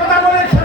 কথা বলেছি